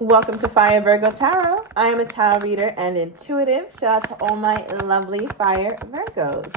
Welcome to Fire Virgo Tarot. I am a tarot reader and intuitive. Shout out to all my lovely Fire Virgos.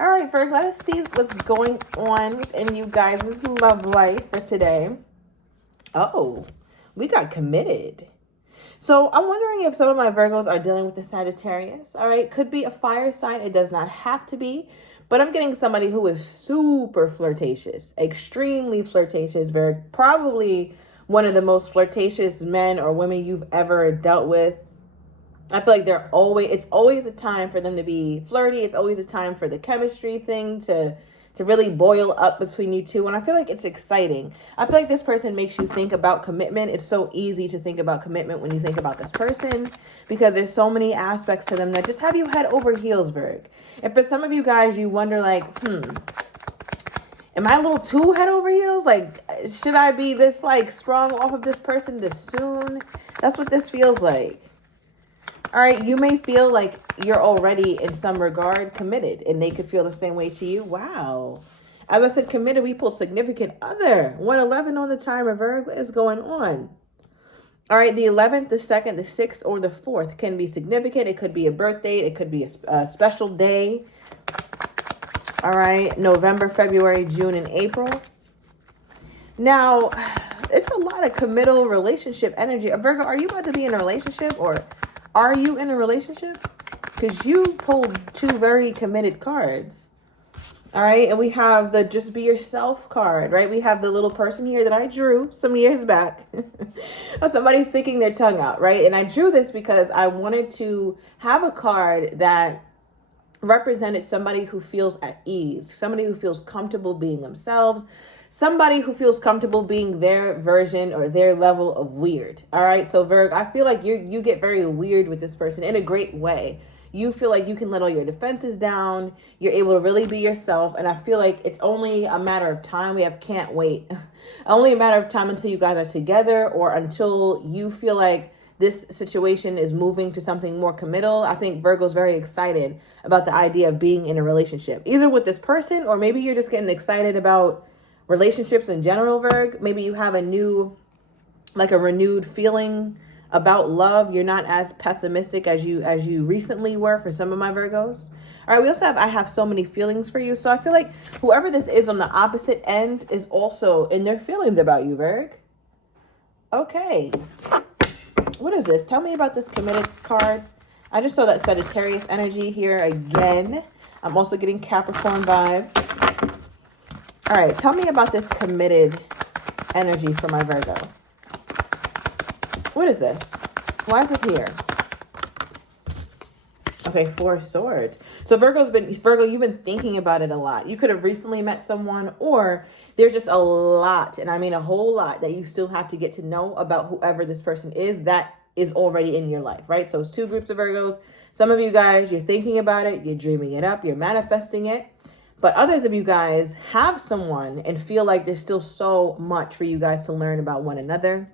All right, Virgo, let us see what's going on within you guys' love life for today. Oh, we got committed. So I'm wondering if some of my Virgos are dealing with the Sagittarius. All right, could be a fire sign. It does not have to be. But I'm getting somebody who is super flirtatious, extremely flirtatious, probably one of the most flirtatious men or women you've ever dealt with. I feel like it's always a time for them to be flirty. It's always a time for the chemistry thing to really boil up between you two. And I feel like it's exciting. I feel like this person makes you think about commitment. It's so easy to think about commitment when you think about this person because there's so many aspects to them that just have you head over heels, Virg. And for some of you guys, you wonder like, am I a little too head over heels? Like, should I be this like sprung off of this person this soon? That's what this feels like. All right, you may feel like you're already in some regard committed and they could feel the same way to you. Wow. As I said, committed, we pull significant other. 111 on the timer, Virgo. What is going on? All right, the 11th, the 2nd, the 6th, or the 4th can be significant. It could be a birth date. It could be a special day. All right, November, February, June, and April. Now, it's a lot of committal relationship energy. Virgo, are you about to be in a relationship or are you in a relationship? Because you pulled two very committed cards. All right, and we have the just be yourself card, right? We have the little person here that I drew some years back. Somebody's sticking their tongue out, right? And I drew this because I wanted to have a card that represented somebody who feels at ease, somebody who feels comfortable being themselves, somebody who feels comfortable being their version or their level of weird. All right. So Virg, I feel like you get very weird with this person in a great way. You feel like you can let all your defenses down. You're able to really be yourself. And I feel like it's only a matter of time. Can't wait. Only a matter of time until you guys are together or until you feel like this situation is moving to something more committal. I think Virgo's very excited about the idea of being in a relationship, either with this person or maybe you're just getting excited about relationships in general, Virg. Maybe you have a renewed feeling about love. You're not as pessimistic as you recently were for some of my Virgos. All right, we also have I have so many feelings for you. So I feel like whoever this is on the opposite end is also in their feelings about you, Virg. Okay. What is this? Tell me about this committed card. I just saw that Sagittarius energy here again. I'm also getting Capricorn vibes. All right, tell me about this committed energy for my Virgo. What is this? Why is this here? Okay, 4 swords. So Virgo, you've been thinking about it a lot. You could have recently met someone or there's just a lot, and I mean a whole lot that you still have to get to know about whoever this person is that is already in your life, right? So it's 2 groups of Virgos. Some of you guys, you're thinking about it, you're dreaming it up, you're manifesting it. But others of you guys have someone and feel like there's still so much for you guys to learn about one another.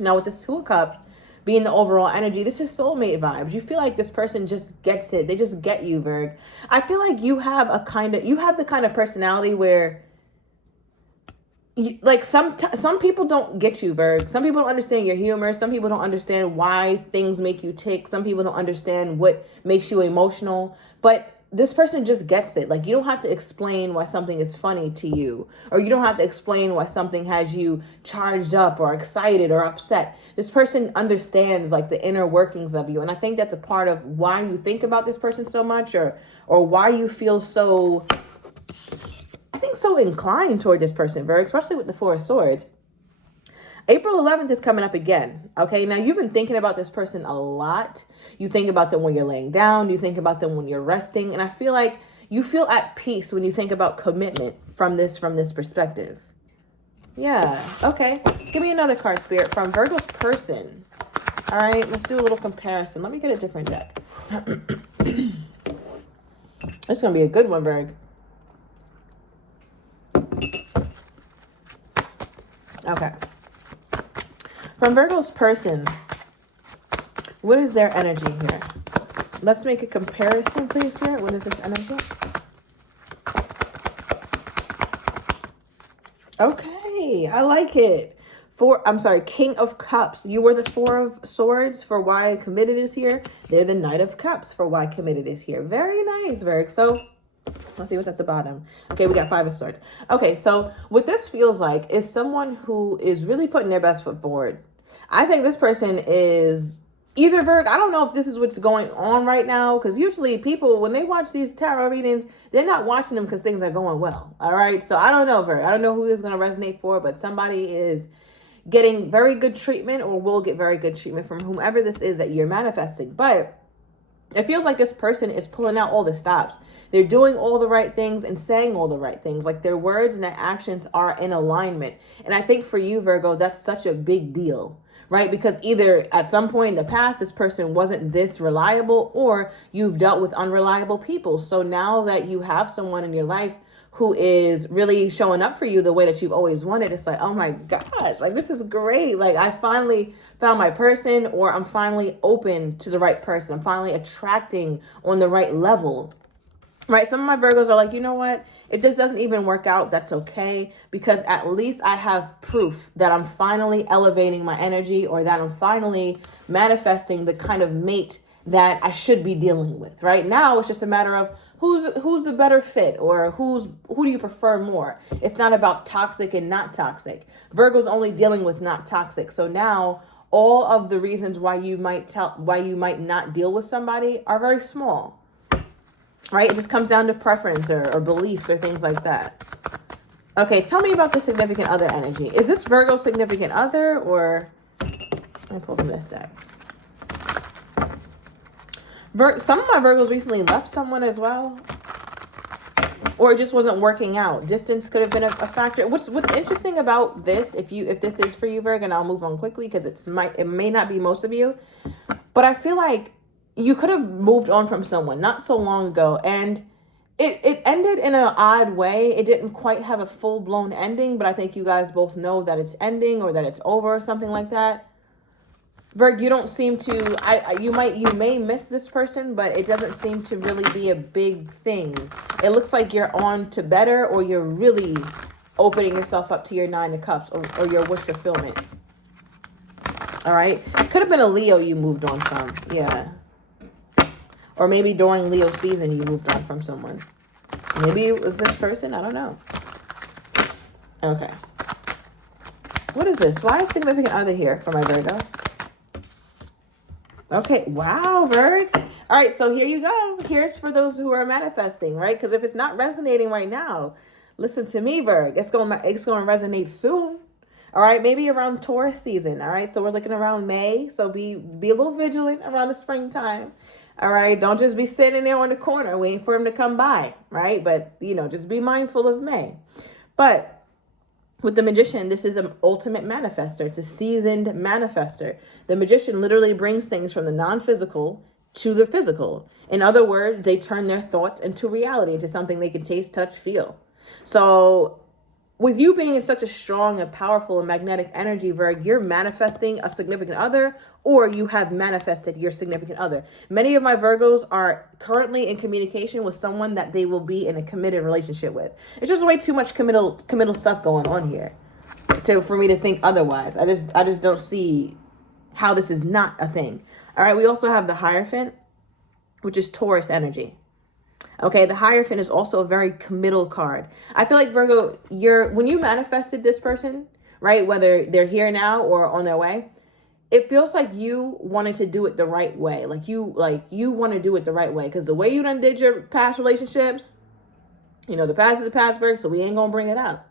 Now with this 2 of Cups being the overall energy, this is soulmate vibes. You feel like this person just gets it. They just get you, Virg. I feel like you have the kind of personality where some people don't get you, Virg. Some people don't understand your humor. Some people don't understand why things make you tick. Some people don't understand what makes you emotional. But this person just gets it. Like, you don't have to explain why something is funny to you, or you don't have to explain why something has you charged up or excited or upset. This person understands like the inner workings of you. And I think that's a part of why you think about this person so much, or why you feel so inclined toward this person, Virg, especially with the 4 of Swords. April 11th is coming up again. Okay, now you've been thinking about this person a lot. You think about them when you're laying down. You think about them when you're resting. And I feel like you feel at peace when you think about commitment from this perspective. Yeah, okay. Give me another card, Spirit, from Virgo's person. All right, let's do a little comparison. Let me get a different deck. It's going to be a good one, Virg. Okay. From Virgo's person, what is their energy here? Let's make a comparison, please, Spirit. What is this energy? Okay, I like it. King of Cups. You were the Four of Swords for why committed is here. They're the Knight of Cups for why committed is here. Very nice, Virg. So let's see what's at the bottom. Okay, we got Five of Swords. Okay, so what this feels like is someone who is really putting their best foot forward. I think this person is either Virg. I don't know if this is what's going on right now, because usually people, when they watch these tarot readings, they're not watching them because things are going well. All right, so I don't know, Virg. I don't know who this is going to resonate for, but somebody is getting very good treatment or will get very good treatment from whomever this is that you're manifesting. But it feels like this person is pulling out all the stops. They're doing all the right things and saying all the right things. Like their words and their actions are in alignment. And I think for you, Virgo, that's such a big deal, right? Because either at some point in the past, this person wasn't this reliable, or you've dealt with unreliable people. So now that you have someone in your life who is really showing up for you the way that you've always wanted, it's like, oh my gosh, like this is great. Like I finally found my person, or I'm finally open to the right person. I'm finally attracting on the right level, right? Some of my Virgos are like, you know what? If this doesn't even work out, that's okay, because at least I have proof that I'm finally elevating my energy, or that I'm finally manifesting the kind of mate that I should be dealing with. Right now, it's just a matter of who's the better fit, or who do you prefer more. It's not about toxic and not toxic. Virgo's only dealing with not toxic. So now all of the reasons why you might not deal with somebody are very small. Right? It just comes down to preference or beliefs or things like that. Okay, tell me about the significant other energy. Is this Virgo's significant other, or let me pull from this deck. Some of my Virgos recently left someone as well, or it just wasn't working out. Distance could have been a factor. What's interesting about this, if this is for you, Virgo, and I'll move on quickly because it may not be most of you, but I feel like you could have moved on from someone not so long ago, and it ended in an odd way. It didn't quite have a full-blown ending, but I think you guys both know that it's ending, or that it's over, or something like that. Virg, you don't seem to, you may miss this person, but it doesn't seem to really be a big thing. It looks like you're on to better, or you're really opening yourself up to your Nine of Cups, or your wish fulfillment. All right. Could have been a Leo you moved on from. Yeah. Or maybe during Leo season, you moved on from someone. Maybe it was this person. I don't know. Okay. What is this? Why is significant other here for my Virgo? Okay, wow, Virg. All right, so here you go. Here's for those who are manifesting, right? Because if it's not resonating right now, listen to me, Virg. It's going to resonate soon. All right, maybe around Taurus season. All right, so we're looking around May. So be a little vigilant around the springtime. All right, don't just be sitting there on the corner waiting for him to come by, right? But, just be mindful of May. But with the Magician, this is an ultimate manifester. It's a seasoned manifester. The Magician literally brings things from the non-physical to the physical. In other words, they turn their thoughts into reality, into something they can taste, touch, feel. So with you being in such a strong and powerful and magnetic energy, Virg, you're manifesting a significant other, or you have manifested your significant other. Many of my Virgos are currently in communication with someone that they will be in a committed relationship with. It's just way too much committal stuff going on here for me to think otherwise. I just don't see how this is not a thing. All right, we also have the Hierophant, which is Taurus energy. Okay, the Hierophant is also a very committal card. I feel like, Virgo, when you manifested this person, right, whether they're here now or on their way, it feels like you wanted to do it the right way. Like you want to do it the right way, because the way you done did your past relationships, the past is the past, Virgo, so we ain't gonna bring it up.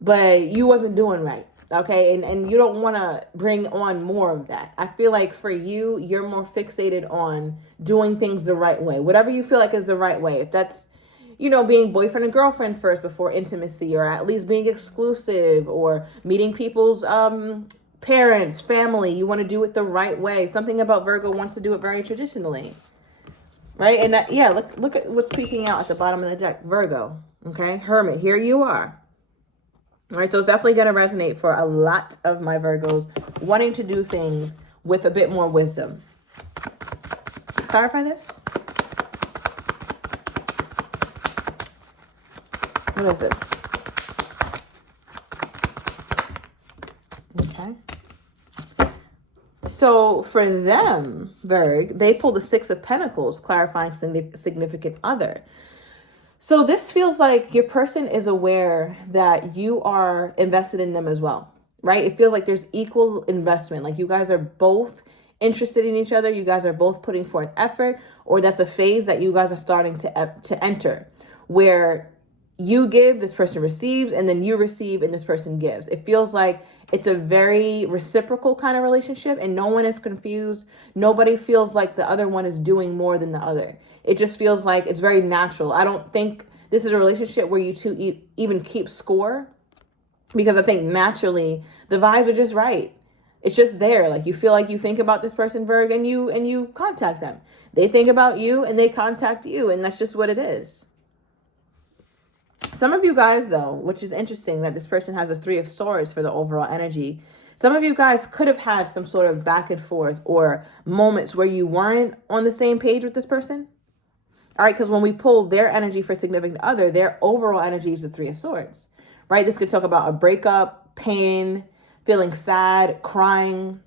But you wasn't doing right. Okay, and you don't want to bring on more of that. I feel like for you, you're more fixated on doing things the right way. Whatever you feel like is the right way. If that's, being boyfriend and girlfriend first before intimacy, or at least being exclusive, or meeting people's parents, family, you want to do it the right way. Something about Virgo wants to do it very traditionally. Right? And look at what's peeking out at the bottom of the deck. Virgo. Okay? Hermit. Here you are. All right, so it's definitely going to resonate for a lot of my Virgos wanting to do things with a bit more wisdom. Clarify this. What is this? So for them, Virg, they pulled the Six of Pentacles, clarifying significant other. So this feels like your person is aware that you are invested in them as well, right? It feels like there's equal investment. Like you guys are both interested in each other. You guys are both putting forth effort, or that's a phase that you guys are starting to enter where you give, this person receives, and then you receive and this person gives. It feels like it's a very reciprocal kind of relationship, and no one is confused. Nobody feels like the other one is doing more than the other. It just feels like it's very natural. I don't think this is a relationship where you two even keep score, because I think naturally the vibes are just right. It's just there. Like you feel like you think about this person, Virg, and you contact them. They think about you and they contact you, and that's just what it is. Some of you guys, though, which is interesting that this person has a Three of Swords for the overall energy. Some of you guys could have had some sort of back and forth or moments where you weren't on the same page with this person. All right, because when we pull their energy for significant other, their overall energy is the Three of Swords, right? This could talk about a breakup, pain, feeling sad, crying.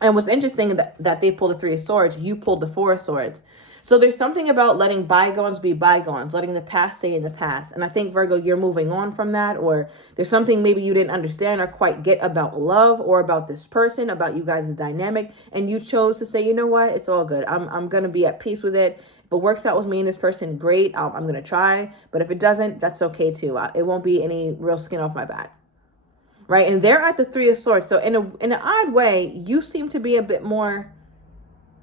And what's interesting that they pulled the Three of Swords, you pulled the Four of Swords. So there's something about letting bygones be bygones, letting the past stay in the past. And I think, Virgo, you're moving on from that, or there's something maybe you didn't understand or quite get about love or about this person, about you guys' dynamic. And you chose to say, you know what, it's all good. I'm going to be at peace with it. If it works out with me and this person, great. I'm going to try. But if it doesn't, that's okay too. It won't be any real skin off my back. Right? And they're at the Three of Swords. So in an odd way, you seem to be a bit more,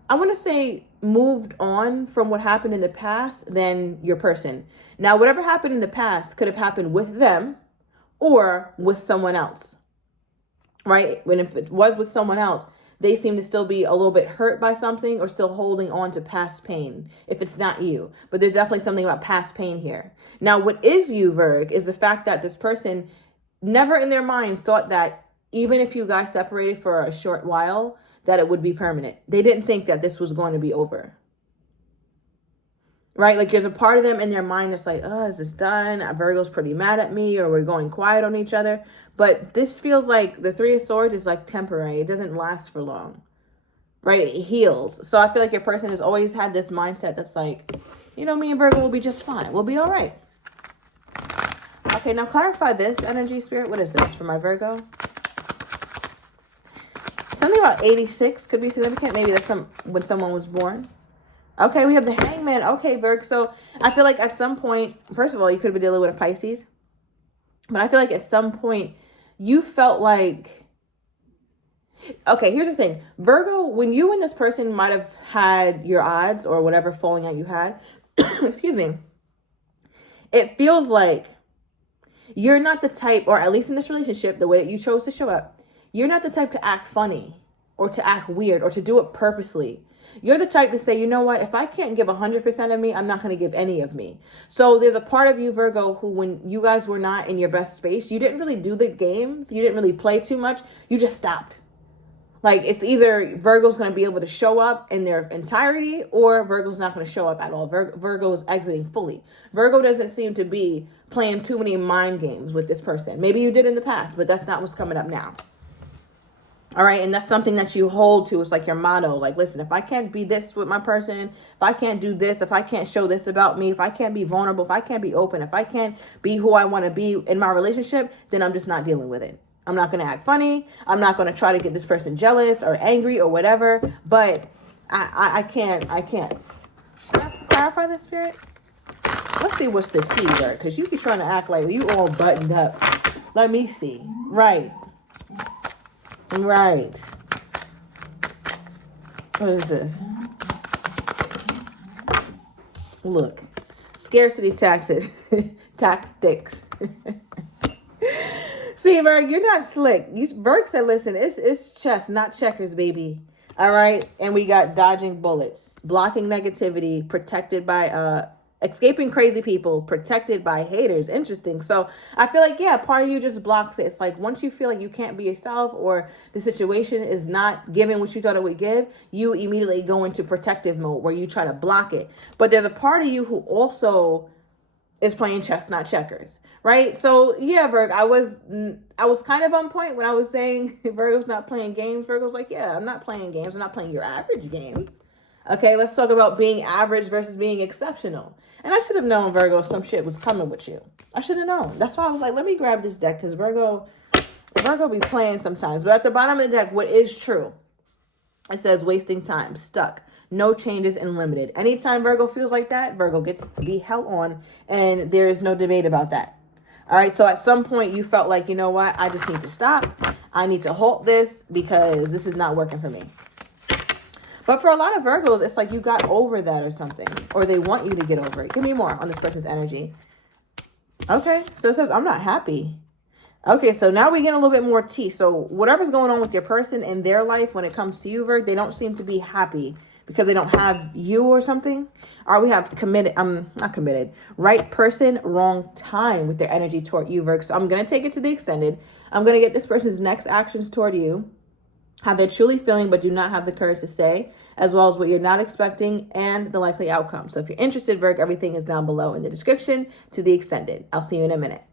I want to say, moved on from what happened in the past than your person. Now, whatever happened in the past could have happened with them or with someone else, right? When if it was with someone else, they seem to still be a little bit hurt by something or still holding on to past pain if it's not you. But there's definitely something about past pain here. Now, what is you, Virg, is the fact that this person never in their mind thought that even if you guys separated for a short while, that it would be permanent. They didn't think that this was going to be over. Right? Like there's a part of them in their mind that's like, oh, is this done? Virgo's pretty mad at me, or we're going quiet on each other. But this feels like the Three of Swords is like temporary. It doesn't last for long. Right? It heals. So I feel like your person has always had this mindset that's like, you know, me and Virgo will be just fine. We'll be all right. Okay, now clarify this energy, Spirit. What is this for my Virgo? Something about 86 could be significant. Maybe that's when someone was born. Okay, we have the Hangman. Okay, Virg. So I feel like at some point, first of all, you could be dealing with a Pisces. But I feel like at some point, you felt like... Okay, here's the thing. Virgo, when you and this person might have had your odds or whatever falling out you had, excuse me, it feels like you're not the type, or at least in this relationship, the way that you chose to show up, you're not the type to act funny or to act weird or to do it purposely. You're the type to say, you know what, if I can't give 100% of me, I'm not going to give any of me. So there's a part of you, Virgo, who when you guys were not in your best space, you didn't really do the games. You didn't really play too much. You just stopped. Like it's either Virgo's going to be able to show up in their entirety or Virgo's not going to show up at all. Virgo is exiting fully. Virgo doesn't seem to be playing too many mind games with this person. Maybe you did in the past, but that's not what's coming up now. All right. And that's something that you hold to. It's like your motto. Like, listen, if I can't be this with my person, if I can't do this, if I can't show this about me, if I can't be vulnerable, if I can't be open, if I can't be who I want to be in my relationship, then I'm just not dealing with it. I'm not going to act funny. I'm not going to try to get this person jealous or angry or whatever. But I can't. Can I clarify this, Spirit? Let's see what's the tea there. Because you be trying to act like you all buttoned up. Let me see. Right. Right. What is this? Look. Scarcity tactics. See, Virg, you're not slick. Virg said, listen, it's chess, not checkers, baby. All right? And we got dodging bullets, blocking negativity, protected by, escaping crazy people, protected by haters. Interesting. So I feel like, yeah, part of you just blocks it. It's like once you feel like you can't be yourself or the situation is not giving what you thought it would give, you immediately go into protective mode where you try to block it. But there's a part of you who also is playing chess, not checkers, right? So yeah, Virgo, I was kind of on point when I was saying Virgo's not playing games. Virgo's like, yeah, I'm not playing games. I'm not playing your average game. Okay, let's talk about being average versus being exceptional. And I should have known, Virgo, some shit was coming with you. I should have known. That's why I was like, let me grab this deck, because Virgo be playing sometimes. But at the bottom of the deck, what is true? It says wasting time, stuck, no changes, and limited. Anytime Virgo feels like that, Virgo gets the hell on, and there is no debate about that. All right, so at some point you felt like, you know what, I just need to stop. I need to halt this because this is not working for me. But for a lot of Virgos, it's like you got over that or something, or they want you to get over it. Give me more on this person's energy. Okay, so it says, I'm not happy. Okay, so now we get a little bit more tea. So whatever's going on with your person in their life when it comes to you, Virgo, they don't seem to be happy because they don't have you or something. Or we have committed, not committed, right person, wrong time with their energy toward you, Virgo. So I'm going to take it to the extended. I'm going to get this person's next actions toward you, how they're truly feeling but do not have the courage to say, as well as what you're not expecting and the likely outcome. So if you're interested, Virgo, everything is down below in the description to the extended. I'll see you in a minute.